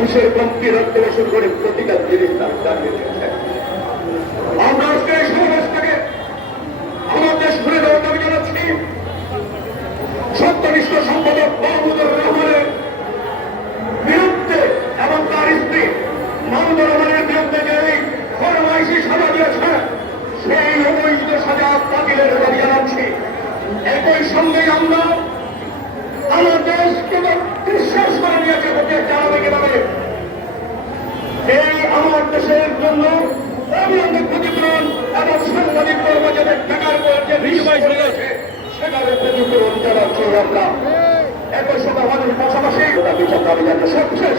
মানুষের কমকে রক্ত বসন করে প্রতিটা জিনিস দাঁড়িয়ে দিয়েছে। আমরা আজকে এই সমাবেশ থেকে আমার দেশ ঘুরে দেওয়ার দাবি জানাচ্ছি সত্যনিষ্ঠ সম্পাদক মাহমুদুর রহমানের বিরুদ্ধে এবং তার স্ত্রী মাহমুদুর রহমানের বিরুদ্ধে যে ফরমাইশি সাজা দিয়েছে সেই অবৈধ সাজা বাতিলের দাবি জানাচ্ছি। একই সঙ্গে আমরা আমার দেশকে বিশ্বাস করে নিয়েছে হতে জানাবে কিভাবে এই আমার দেশের জন্য অবিলম্বে ক্ষতিপূরণ এবং সাংবাদিক কর্মচারীদের টাকার উপর যে বিষয় রয়েছে সেটার ক্ষতিপূরণ জানাচ্ছি আমরা। একই সঙ্গে আমাদের পাশাপাশি বিচার দাবি জানাতে সবশেষ